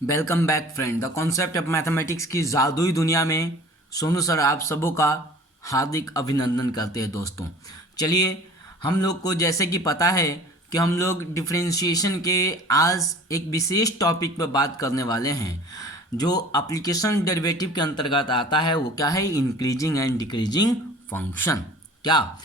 Welcome back friend. The concept of mathematics की जादुई दुनिया में सोनू सर आप सबों का हार्दिक अभिनंदन करते हैं दोस्तों। चलिए, हम लोग को जैसे कि पता है कि हम लोग डिफरेंशिएशन के आज एक विशेष टॉपिक पर बात करने वाले हैं जो एप्लीकेशन डेरिवेटिव के अंतर्गत आता है। वो क्या है? Increasing and decreasing function. क्या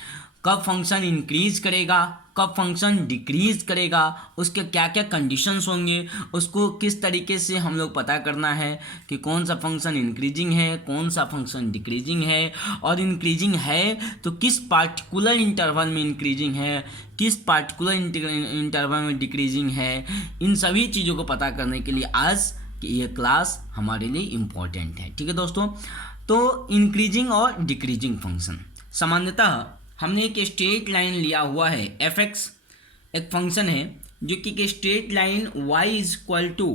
कब फंक्शन इंक्रीज करेगा, कब फंक्शन डिक्रीज करेगा, उसके क्या क्या कंडीशंस होंगे, उसको किस तरीके से हम लोग पता करना है कि कौन सा फंक्शन इंक्रीजिंग है, कौन सा फंक्शन डिक्रीजिंग है, और इंक्रीजिंग है तो किस पार्टिकुलर इंटरवल में इंक्रीजिंग है, किस पार्टिकुलर इंटरवल में डिक्रीजिंग है। इन सभी चीज़ों को पता करने के लिए आज की ये क्लास हमारे लिए इम्पॉर्टेंट है। ठीक है दोस्तों, तो इंक्रीजिंग और डिक्रीजिंग फंक्शन, सामान्यतः हमने एक स्ट्रेट लाइन लिया हुआ है एफ एक्स, एक फंक्शन है जो कि एक straight line y is equal to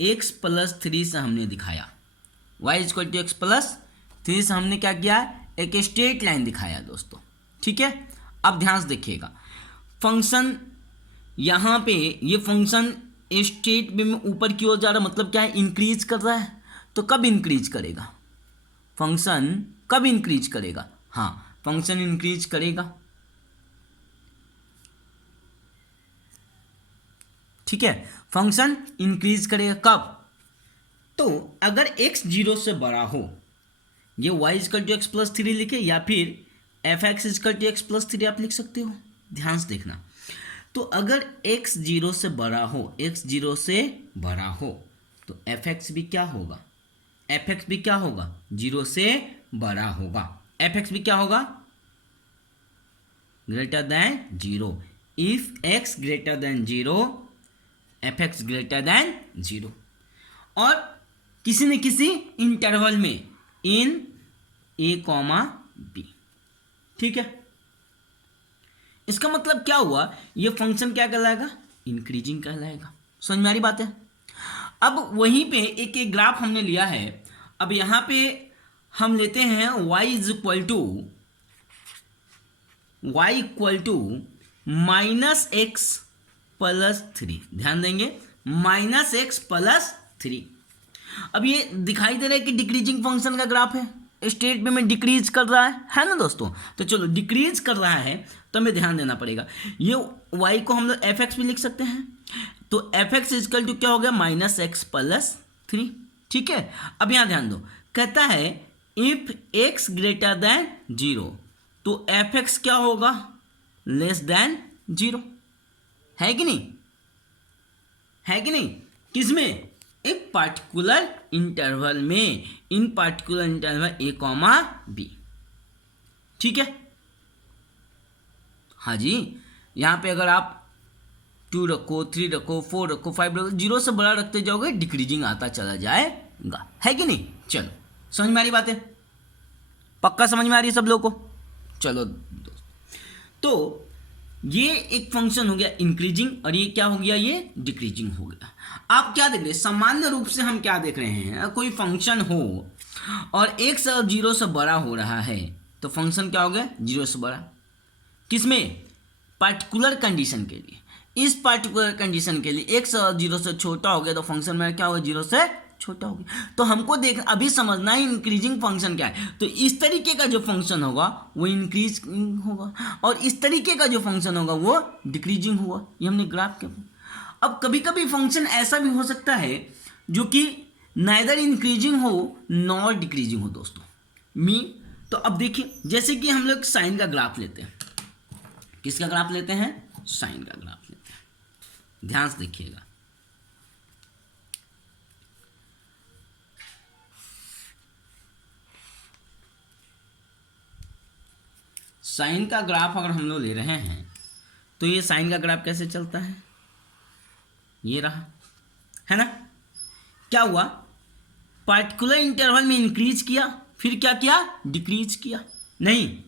x plus 3 से हमने दिखाया। y is equal to x plus 3 से हमने क्या किया? एक स्ट्रेट लाइन दिखाया दोस्तों। ठीक है, अब ध्यान से देखिएगा, फंक्शन यहाँ पे ये फंक्शन स्ट्रेट वे में ऊपर की ओर जा रहा, मतलब क्या है? इंक्रीज कर रहा है। तो कब इंक्रीज करेगा फंक्शन? कब इंक्रीज करेगा? हाँ, फंक्शन इंक्रीज करेगा। ठीक है, फंक्शन इंक्रीज करेगा कब? तो अगर x 0 से बड़ा हो, ये y equal to x plus 3 लिखे, या फिर f x equal to x plus 3 आप लिख सकते हो। ध्यान से देखना, तो अगर x 0 से बड़ा हो, x 0 से बड़ा हो, तो एफ एक्स भी क्या होगा? एफ एक्स भी क्या होगा? 0 से बड़ा होगा। एफ एक्स भी क्या होगा? Greater than 0। If x greater than 0, F x greater than 0, और किसी न किसी इंटरवल में इन a, b। ठीक है, इसका मतलब क्या हुआ? ये फंक्शन क्या कहलाएगा? इंक्रीजिंग कहलाएगा। समझ में आ रही बात है? अब वहीं पे एक ग्राफ हमने लिया है। अब यहां पे हम लेते हैं y is equal to minus x plus 3। ध्यान देंगे, माइनस एक्स प्लस 3। अब ये दिखाई दे रहा है कि डिक्रीजिंग फंक्शन का ग्राफ है, स्टेट में डिक्रीज कर रहा है ना दोस्तों। तो चलो, डिक्रीज कर रहा है तो हमें ध्यान देना पड़ेगा। ये y को हम लोग एफ एक्स भी लिख सकते हैं, तो एफ एक्स इक्वल टू क्या हो गया? Minus x plus 3। ठीक है, अब यहां ध्यान दो, कहता है इफ x ग्रेटर देन 0, तो एफ एक्स क्या होगा? Less then 0। है कि नहीं? है कि नहीं? किसमें? एक पार्टिकुलर इंटरवल में, इन पार्टिकुलर इंटरवल a, b। ठीक है, हाँ जी। यहां पे अगर आप 2 रखो, 3 रखो, 4 रखो, 5 रखो, 0 से बड़ा रखते जाओगे, डिक्रीजिंग आता चला जाएगा। है कि नहीं? चलो, समझ में आ रही बात है? पक्का समझ में आ रही है सब लोगों को? चलो दोस्त, तो ये एक फंक्शन हो गया इंक्रीजिंग, और ये क्या हो गया? ये डिक्रीजिंग हो गया। आप क्या देख रहे हैं? सामान्य रूप से हम क्या देख रहे हैं? कोई फंक्शन हो और x और 0 से बड़ा हो रहा है, तो फंक्शन क्या हो गया? 0 से बड़ा। किसमें? पार्टिकुलर कंडीशन के लिए। इस पार्टिकुलर कंडीशन के लिए x और 0 से छोटा हो गया, तो फंक्शन में क्या होगा? 0 से छोटा हो गया। तो हमको देख अभी समझना है इंक्रीजिंग फंक्शन क्या है। तो इस तरीके का जो फंक्शन होगा वो इंक्रीज होगा, और इस तरीके का जो फंक्शन होगा वो डिक्रीजिंग होगा। ये हमने ग्राफ के। अब कभी कभी फंक्शन ऐसा भी हो सकता है जो कि नाइदर इंक्रीजिंग हो नॉर डिक्रीजिंग हो दोस्तों। तो अब देखिए, जैसे कि हम लोग साइन का ग्राफ लेते हैं। किसका ग्राफ लेते हैं? साइन का ग्राफ लेते हैं। ध्यान से देखिएगा, साइन का ग्राफ अगर हम लोग ले रहे हैं, तो ये साइन का ग्राफ कैसे चलता है? ये रहा, है ना? क्या हुआ? पार्टिकुलर इंटरवल में इंक्रीज किया, फिर क्या किया? डिक्रीज किया। नहीं,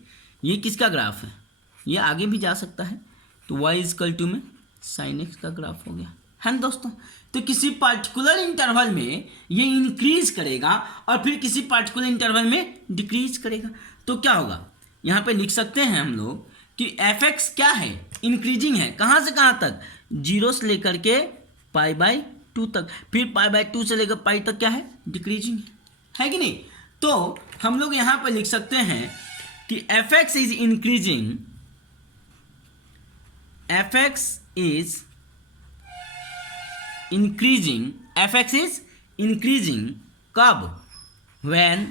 ये किसका ग्राफ है? ये आगे भी जा सकता है, तो y इक्वल टू में साइन एक्स का ग्राफ हो गया, है ना दोस्तों? तो किसी पार्टिकुलर इंटरवल में ये इंक्रीज करेगा और फिर किसी पार्टिकुलर इंटरवल में डिक्रीज करेगा। तो क्या होगा? यहाँ पे लिख सकते हैं हम लोग कि एफ एक्स क्या है? इंक्रीजिंग है। कहाँ से कहाँ तक? 0 से लेकर के π/2 2 तक, फिर पाई बाय 2 से लेकर पाई तक क्या है, डिक्रीजिंग है कि नहीं। तो हम लोग यहाँ पर लिख सकते हैं कि f x is increasing, f x is increasing, f x is increasing कब, when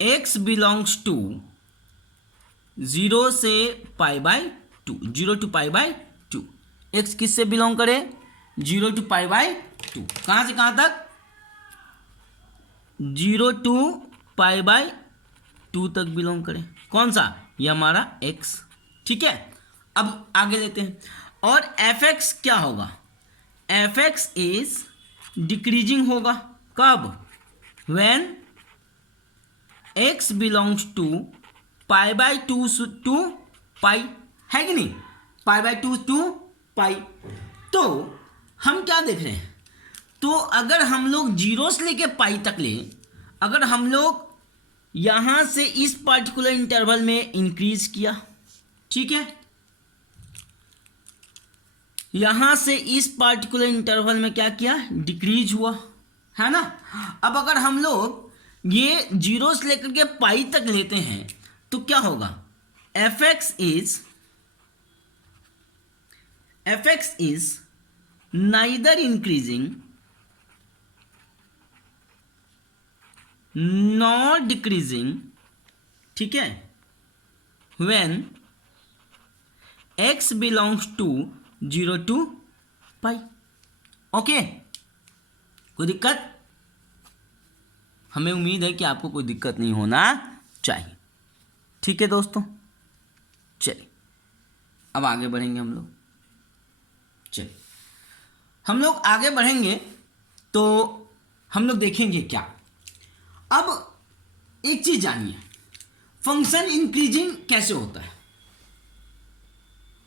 x बिलोंग्स टू 0 से pi by 2, 0 to pi by 2। x किससे बिलोंग करे, 0 टू पाई बाय 2, कहाँ से कहाँ तक, 0 टू पाई बाय 2 तक बिलोंग करे, कौन सा, ये हमारा x, ठीक है। अब आगे लेते हैं, और एफ एक्स क्या होगा, एफ एक्स इज डिक्रीजिंग होगा कब, when x belongs to pi by 2 to pi, है कि नहीं, पाई बाय 2 टू पाई। तो हम क्या देख रहे हैं, तो अगर हम लोग 0 से लेके पाई तक ले, अगर हम लोग यहां से इस पर्टिकुलर इंटरवल में इंक्रीज किया, ठीक है, यहां से इस पर्टिकुलर इंटरवल में क्या किया, डिक्रीज हुआ, है ना। अब अगर हम लोग ये 0 से लेकर के पाई तक लेते हैं तो क्या होगा, f x is neither increasing nor decreasing, ठीक है, when x belongs to 0 to pi. Okay, कोई दिक्कत, हमें उम्मीद है कि आपको कोई दिक्कत नहीं होना चाहिए, ठीक है दोस्तों। चलिए अब आगे बढ़ेंगे हम लोग, चलिए हम लोग आगे बढ़ेंगे तो हम लोग देखेंगे क्या, अब एक चीज जानिए, फंक्शन इंक्रीजिंग कैसे होता है।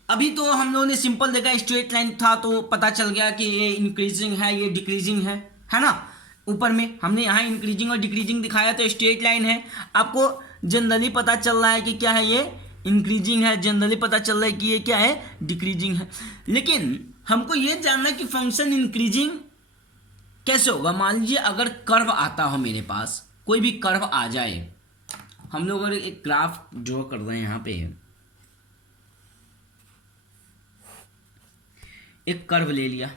अभी तो हम लोगों ने सिंपल देखा, स्ट्रेट लाइन था तो पता चल गया कि ये इंक्रीजिंग है, ये डिक्रीजिंग है ना। ऊपर में हमने यहाँ इंक्रीजिंग और डिक्रीजिंग दिखाया तो स्ट्रेट लाइन है, आपको जनरली पता चल रहा है कि क्या है, ये इंक्रीजिंग है, जनरली पता चल रहा है कि ये क्या है, डिक्रीजिंग है। लेकिन हमको ये जानना है कि फंक्शन इंक्रीजिंग कैसे होगा। मान लीजिए अगर कर्व आता हो मेरे पास, कोई भी कर्व आ जाए, हम लोग अगर एक ग्राफ ड्रॉ कर रहे हैं, यहाँ पे एक कर्व ले लिया,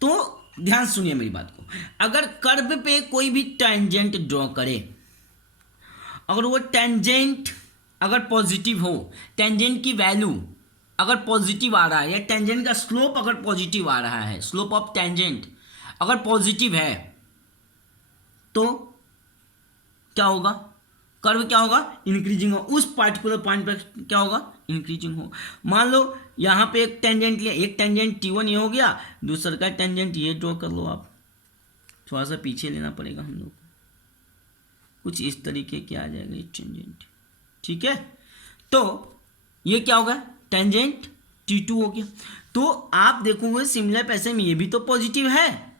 तो ध्यान सुनिए मेरी बात को, अगर कर्व पे कोई भी टेंजेंट ड्रॉ करे, अगर वो टेंजेंट अगर पॉजिटिव हो, टेंजेंट की वैल्यू अगर पॉजिटिव आ रहा है, या टेंजेंट का स्लोप अगर पॉजिटिव आ रहा है, स्लोप ऑफ टेंजेंट अगर पॉजिटिव है, तो क्या होगा, कर्व क्या होगा, इंक्रीजिंग हो, उस पार्टिकुलर पॉइंट पर क्या होगा, इंक्रीजिंग हो। मान लो यहाँ पे एक टेंजेंट लिया, एक टेंजेंट T1 ये हो गया, दूसरा का टेंजेंट ये ड्रॉ कर लो आप, थोड़ा सा पीछे लेना पड़ेगा हम लोग, कुछ इस तरीके के आ जाएगा ये टेंजेंट, ठीक है। तो ये क्या होगा, टेंजेंट T2 हो गया। तो आप देखोगे सिमिलर पैसे में ये भी तो पॉजिटिव है,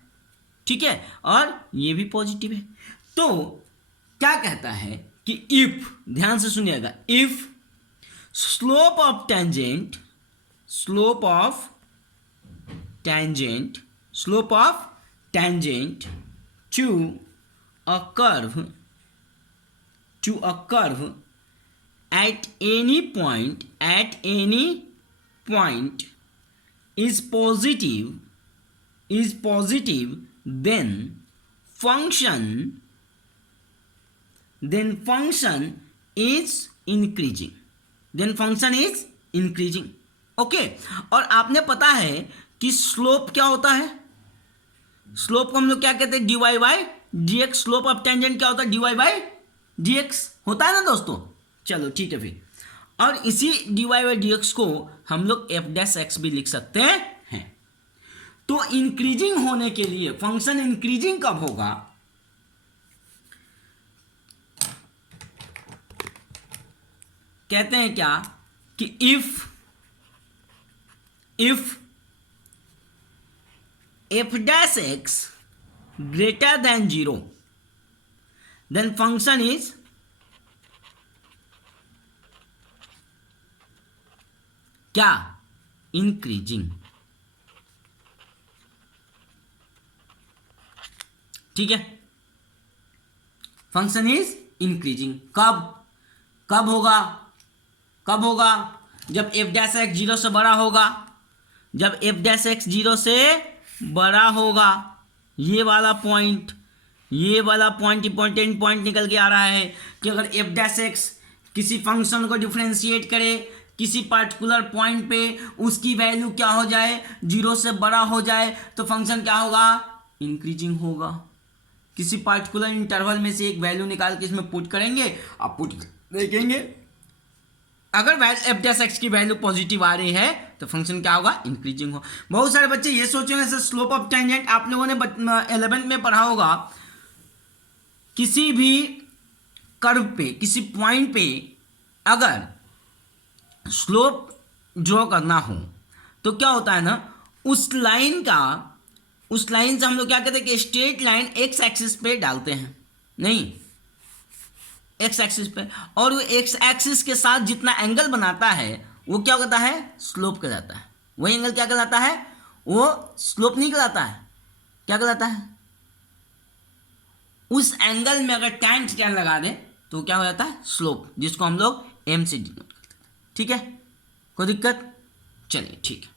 ठीक है, और ये भी पॉजिटिव है। तो क्या कहता है कि इफ, ध्यान से सुनिएगा, if slope of tangent, slope of tangent, slope of tangent to a curve, to a curve at any point is positive, then function is increasing, okay. और आपने पता है कि स्लोप क्या होता है, स्लोप को हम लोग क्या कहते हैं, dy by dx, slope of tangent क्या होता है, dy बाई dx होता है ना दोस्तों। चलो ठीक है फिर, और इसी dy बाई dx को हम लोग f डैश x भी लिख सकते हैं। तो इंक्रीजिंग होने के लिए, फंक्शन इंक्रीजिंग कब होगा, कहते हैं क्या कि if f dash x greater than 0, then function is क्या? इंक्रीजिंग। ठीक है, फंक्शन इज इंक्रीजिंग। कब? कब होगा? कब होगा? जब एफ डैश एक्स 0 से बड़ा होगा। जब एफ डैश एक्स 0 से बड़ा होगा। ये वाला पॉइंट इंपॉर्टेंट पॉइंट निकल के आ रहा है कि अगर एफ डैश एक्स किसी फंक्शन को डिफरेंशिएट करे किसी पर्टिकुलर पॉइंट पे, उसकी वैल्यू क्या हो जाए? 0 से बड़ा हो जाए, तो फंक्शन क्या होगा? इंक्रीजिंग होगा। किसी पार्टिकुलर इंटरवल में से एक वैल्यू निकाल के इसमें पुट करेंगे, आप पुट देखेंगे, अगर एफ डैश एक्स की वैल्यू पॉजिटिव आ रही है तो फंक्शन क्या होगा? इंक्रीजिंग हो। बहुत सारे बच्चे ये सोचेंगे सर स्लोप ऑफ टेंजेंट आप लोगों ने 11th में पढ़ा होगा। किसी भी कर्व पे, किसी पॉइंट पे अगर स्लोप ड्रॉ करना हो तो क्या होता है ना, उस लाइन से हम लोग क्या कहते हैं कि स्ट्रेट लाइन एक्स एक्सिस पे डालते हैं, नहीं एक्स एक्सिस पे, और वो एक्स एक्सिस के साथ जितना एंगल बनाता है वो क्या कहता है? स्लोप कहलाता है। वही एंगल क्या कहलाता है? वो स्लोप नहीं कहलाता है, क्या कहलाता है? उस एंगल में अगर tan tan लगा दें तो क्या हो जाता है? स्लोप, जिसको हम लोग m से डिनोट करते हैं। ठीक है, कोई दिक्कत? चलिए ठीक है,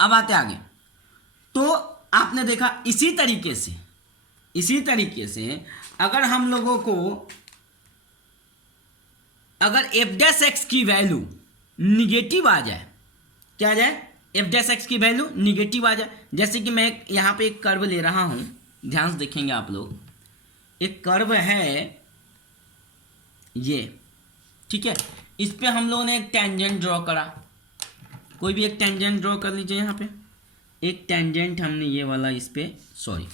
अब आते आगे। तो आपने देखा इसी तरीके से अगर हम लोगों को अगर एफ डैश एक्स की वैल्यू निगेटिव आ जाए, क्या आ जाए? एफ डैश एक्स की वैल्यू निगेटिव आ जाए। जैसे कि मैं यहाँ पे एक कर्व ले रहा हूँ, ध्यान से देखेंगे आप लोग, एक कर्व है ये, ठीक है, इस पे हम लोगों ने एक टेंजेंट ड्रॉ करा। कोई भी एक टेंजेंट ड्रॉ कर लीजिए। यहाँ पे एक टेंजेंट हमने ये वाला इस पे, सॉरी,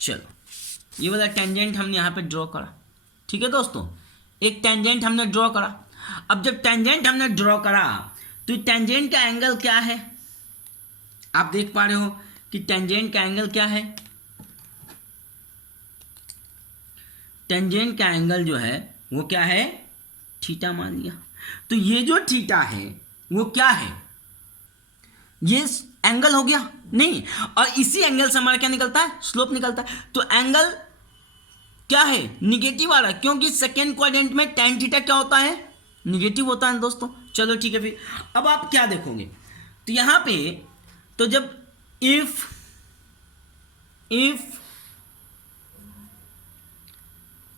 चलो ये वाला टेंजेंट हमने यहाँ पे ड्रॉ करा। ठीक है दोस्तों, एक टेंजेंट हमने ड्रॉ करा। अब जब टेंजेंट हमने ड्रॉ करा तो टेंजेंट का एंगल क्या है? आप देख पा रहे हो कि टेंजेंट का एंगल क्या है? टेंजेंट का एंगल जो है वो क्या है? थीटा मान लिया। तो ये जो थीटा है वो क्या है? ये एंगल हो गया नहीं, और इसी एंगल से हमारा क्या निकलता है? स्लोप निकलता है। तो एंगल क्या है? निगेटिव आ रहा है, क्योंकि सेकेंड क्वाड्रेंट में tan थीटा क्या होता है? निगेटिव होता है दोस्तों। चलो ठीक है, फिर अब आप क्या देखोगे? तो यहां पे तो जब if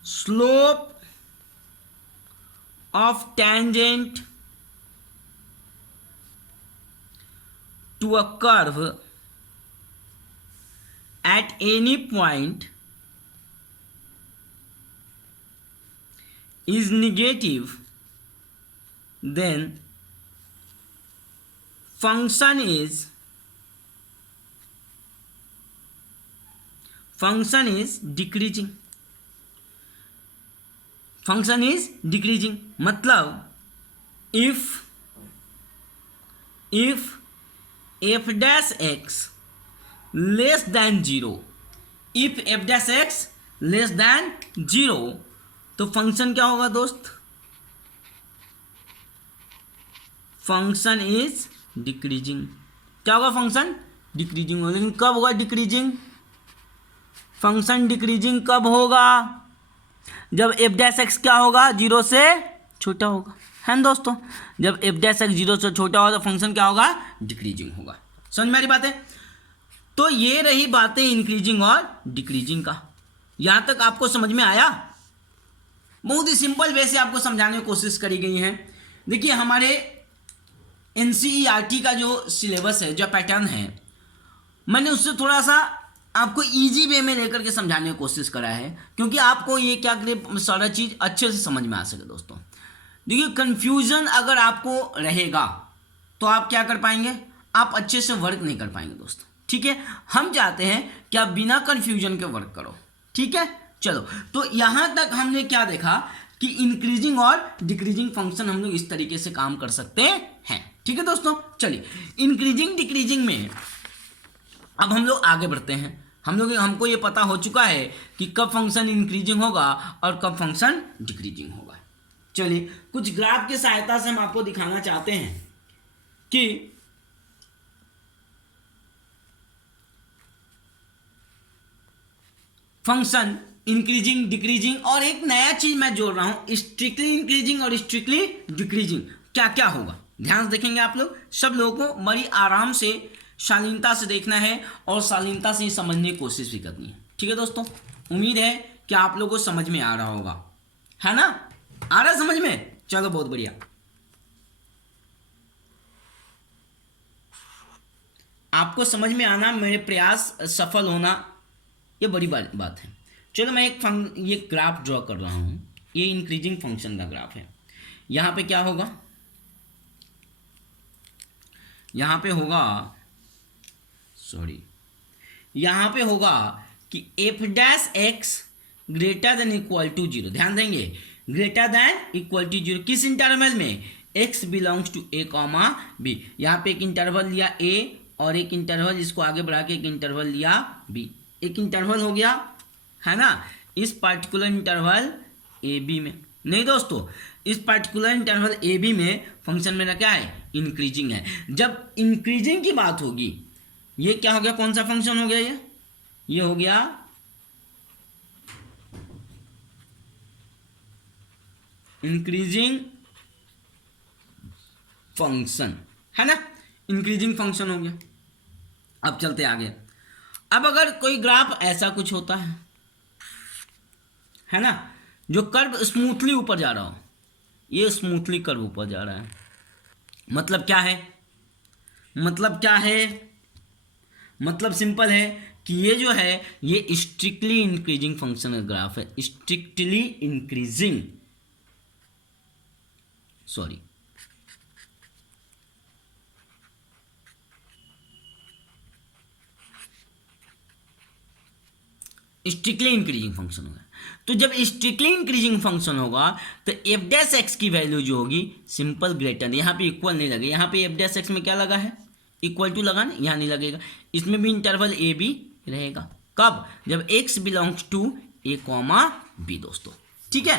slope of tangent to a curve at any point is negative, then function is decreasing. function is decreasing मतलब if f dash x less than 0, if f dash x less than 0, तो function क्या होगा दोस्त? Function is decreasing. क्या होगा? Function decreasing होगा। लेकिन कब होगा डिक्रीजिंग? फंक्शन डिक्रीजिंग कब होगा? जब एफ डैश एक्स क्या होगा? 0 से छोटा होगा, है ना दोस्तों? जब एफ डैश एक्स 0 से छोटा होगा तो फंक्शन क्या होगा? डिक्रीजिंग होगा। समझ में आ रही बात है? तो ये रही बातें इंक्रीजिंग और डिक्रीजिंग का। यहां तक आपको समझ में आया? बहुत ही सिंपल वे से आपको समझाने की कोशिश करी गई है। देखिए हमारे एनसीईआरटी का जो सिलेबस है, जो पैटर्न है, मैंने उससे थोड़ा सा आपको इजी वे में लेकर के समझाने की कोशिश करा है, क्योंकि आपको ये क्या करे सारा चीज़ अच्छे से समझ में आ सके दोस्तों। देखिए कन्फ्यूज़न अगर आपको रहेगा तो आप क्या कर पाएंगे? आप अच्छे से वर्क नहीं कर पाएंगे दोस्तों। ठीक है, हम चाहते हैं कि आप बिना कन्फ्यूजन के वर्क करो। ठीक है, चलो तो यहाँ तक हमने क्या देखा कि इंक्रीजिंग और डिक्रीजिंग फंक्शन हम लोग इस तरीके से काम कर सकते हैं। ठीक है दोस्तों, चलिए इंक्रीजिंग डिक्रीजिंग में अब हम लोग आगे बढ़ते हैं। हमको ये पता हो चुका है कि कब फंक्शन इंक्रीजिंग होगा और कब फंक्शन डिक्रीजिंग होगा। चलिए कुछ ग्राफ की सहायता से हम आपको दिखाना चाहते हैं कि फंक्शन इंक्रीजिंग, डिक्रीजिंग, और एक नया चीज मैं जोड़ रहा हूं, स्ट्रिक्टली इंक्रीजिंग और स्ट्रिक्टली डिक्रीजिंग क्या क्या होगा। ध्यान से देखेंगे आप लोग, सब लोगों को बड़ी आराम से शालीनता से देखना है और शालीनता से समझने की कोशिश भी करनी है। ठीक है दोस्तों, उम्मीद है कि आप लोगों को समझ में आ रहा होगा, है ना? आ रहा है समझ में? चलो बहुत बढ़िया। आपको समझ में आना, मेरे प्रयास सफल होना, ये बड़ी बात है। चलो मैं ये ग्राफ ड्रॉ कर रहा हूं। ये इंक्रीजिंग फंक्शन का ग्राफ है। यहां पे क्या होगा, यहां पे होगा कि f dash x greater than equal to zero. ध्यान देंगे, greater than equal to zero किस इंटरवल में? X belongs to a comma b. यहाँ पे एक इंटरवल लिया ए और एक इंटरवल, इसको आगे बढ़ा के एक इंटरवल लिया बी। एक इंटरवल हो गया, है ना? इस पार्टिकुलर इंटरवल ए बी में, नहीं दोस्तों, इस पार्टिकुलर इंटरवल ए बी में फंक्शन मेरा क्या है? इंक्रीजिंग है। जब इंक्रीजिंग की बात होगी, ये क्या हो गया? कौन सा फंक्शन हो गया? ये हो गया इंक्रीजिंग फंक्शन, है ना? इंक्रीजिंग फंक्शन हो गया। अब चलते आगे। अब अगर कोई ग्राफ ऐसा कुछ होता है ना, जो कर्व स्मूथली ऊपर जा रहा हो, ये स्मूथली कर्व ऊपर जा रहा है, मतलब क्या है? मतलब सिंपल है कि ये जो है ये स्ट्रिक्टली इंक्रीजिंग फंक्शन का ग्राफ है। Strictly increasing, sorry, strictly increasing function होगा। तो जब स्ट्रिक्टली इंक्रीजिंग फंक्शन होगा तो एफ डैश एक्स की वैल्यू जो होगी सिंपल ग्रेटर, यहाँ पे इक्वल नहीं लगेगा, यहाँ पे एफ डैश एक्स में क्या लगा है? इक्वल टू लगा ना, यहाँ नहीं लगेगा। इसमें भी इंटरवल ए बी रहेगा। कब? जब x belongs to a comma b दोस्तों। ठीक है,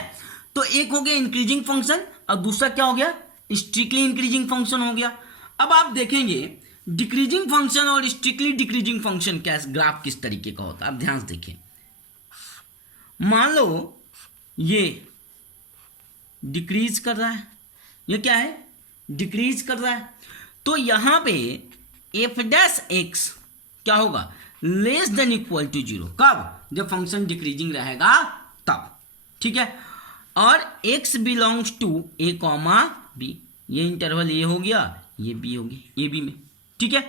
तो एक हो गया इंक्रीजिंग फंक्शन और दूसरा क्या हो गया? स्ट्रिक्टली इंक्रीजिंग फंक्शन हो गया। अब आप देखेंगे डिक्रीजिंग फंक्शन और स्ट्रिक्टली डिक्रीजिंग फंक्शन क्या ग्राफ किस तरीके का होता है। आप ध्यान से देखिए, मान लो ये डिक्रीज कर रहा है, ये क्या है? डिक्रीज कर रहा है, तो यहां पे एफ डैश एक्स क्या होगा? Less than equal to zero. कब? जब फंक्शन डिक्रीजिंग रहेगा तब। ठीक है, और x belongs to a comma b, ये इंटरवल ए हो गया, ये बी हो गया, ए बी में। ठीक है,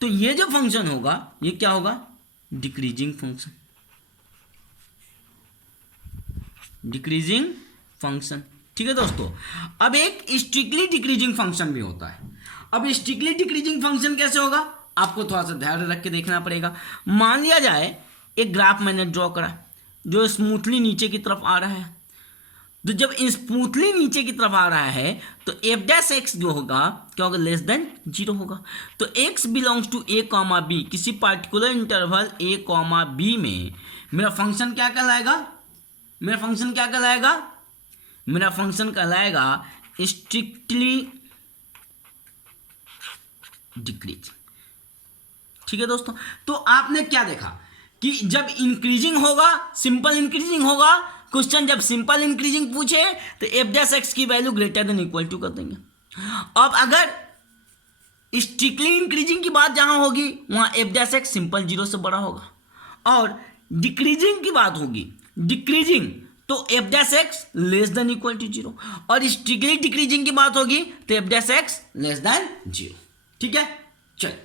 तो ये जो फंक्शन होगा ये क्या होगा? Decreasing function, decreasing function. ठीक है दोस्तों, अब एक स्ट्रिक्टली डिक्रीजिंग फंक्शन भी होता है। अब स्ट्रिक्टली डिक्रीजिंग फंक्शन कैसे होगा? आपको थोड़ा सा धैर्य रख के देखना पड़ेगा। मान लिया जाए एक ग्राफ मैंने ड्रॉ करा जो स्मूथली नीचे की तरफ आ रहा है, तो जब स्मूथली नीचे की तरफ आ रहा है तो एफ डैश एक्स जो होगा क्या होगा? लेस देन जीरो होगा। तो x belongs to a comma b, किसी particular interval a comma b में मेरा फंक्शन क्या कहलाएगा? मेरा फंक्शन क्या कहलाएगा? मेरा फंक्शन कहलाएगा स्ट्रिक्टली डिक्रीजिंग। ठीक है दोस्तों, तो आपने क्या देखा कि जब इंक्रीजिंग होगा, सिंपल इंक्रीजिंग होगा, क्वेश्चन जब सिंपल इंक्रीजिंग पूछे तो एफ डैश एक्स की value greater than equal to कर देंगे। अब अगर स्ट्रिक्टली इंक्रीजिंग की बात जहां होगी वहां F dash x simple zero से बड़ा होगा, और डिक्रीजिंग की बात होगी, डिक्रीजिंग, तो f dash x less than equal to zero, और स्ट्रिक्टली डिक्रीजिंग की बात होगी तो f dash x less than zero. ठीक है, चलिए,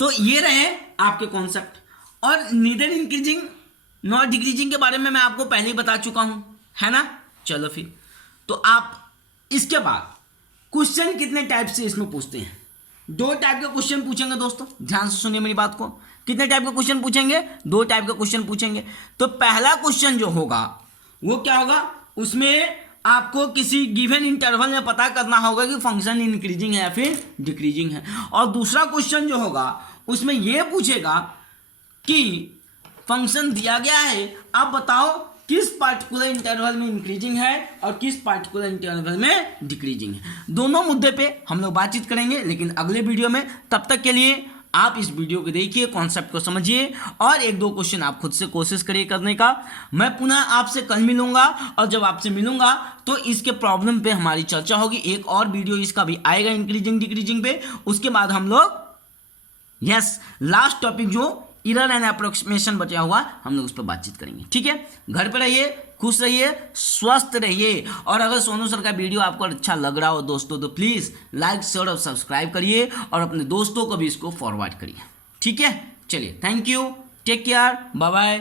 तो ये रहे आपके कॉन्सेप्ट। और नीदर इंक्रीजिंग नॉट डिक्रीजिंग के बारे में मैं आपको पहले ही बता चुका हूं, है ना? चलो फिर, तो आप इसके बाद क्वेश्चन कितने टाइप से इसमें पूछते हैं? 2 टाइप के क्वेश्चन पूछेंगे दोस्तों, ध्यान से सुनिए मेरी बात को। कितने टाइप के क्वेश्चन पूछेंगे? 2 टाइप के क्वेश्चन पूछेंगे। तो पहला क्वेश्चन जो होगा वो क्या होगा? उसमें आपको किसी गिवन इंटरवल में पता करना होगा कि फंक्शन इंक्रीजिंग है या फिर डिक्रीजिंग है। और दूसरा क्वेश्चन जो होगा उसमें यह पूछेगा कि फंक्शन दिया गया है, आप बताओ किस पार्टिकुलर इंटरवल में इंक्रीजिंग है और किस पार्टिकुलर इंटरवल में डिक्रीजिंग है, दोनों मुद्दे पे हम लोग बातचीत करेंगे लेकिन अगले वीडियो में। तब तक के लिए आप इस वीडियो को देखिए, कॉन्सेप्ट को समझिए और एक दो क्वेश्चन आप खुद से कोशिश करिए करने का। मैं पुनः आपसे कल मिलूंगा और जब आपसे मिलूंगा तो इसके प्रॉब्लम पे हमारी चर्चा होगी। एक और वीडियो इसका भी आएगा इंक्रीजिंग डिक्रीजिंग पे। उसके बाद हम लोग लास्ट टॉपिक जो एरर एंड अप्रोक्सीमेशन बचा हुआ हम लोग उस पर बातचीत करेंगे। ठीक है, घर पे रहिए, खुश रहिए, स्वस्थ रहिए। और अगर सोनू सर का वीडियो आपको अच्छा लग रहा हो दोस्तों तो प्लीज़ लाइक शेयर और सब्सक्राइब करिए और अपने दोस्तों को भी इसको फॉरवर्ड करिए। ठीक है, चलिए, thank you, take care, bye bye.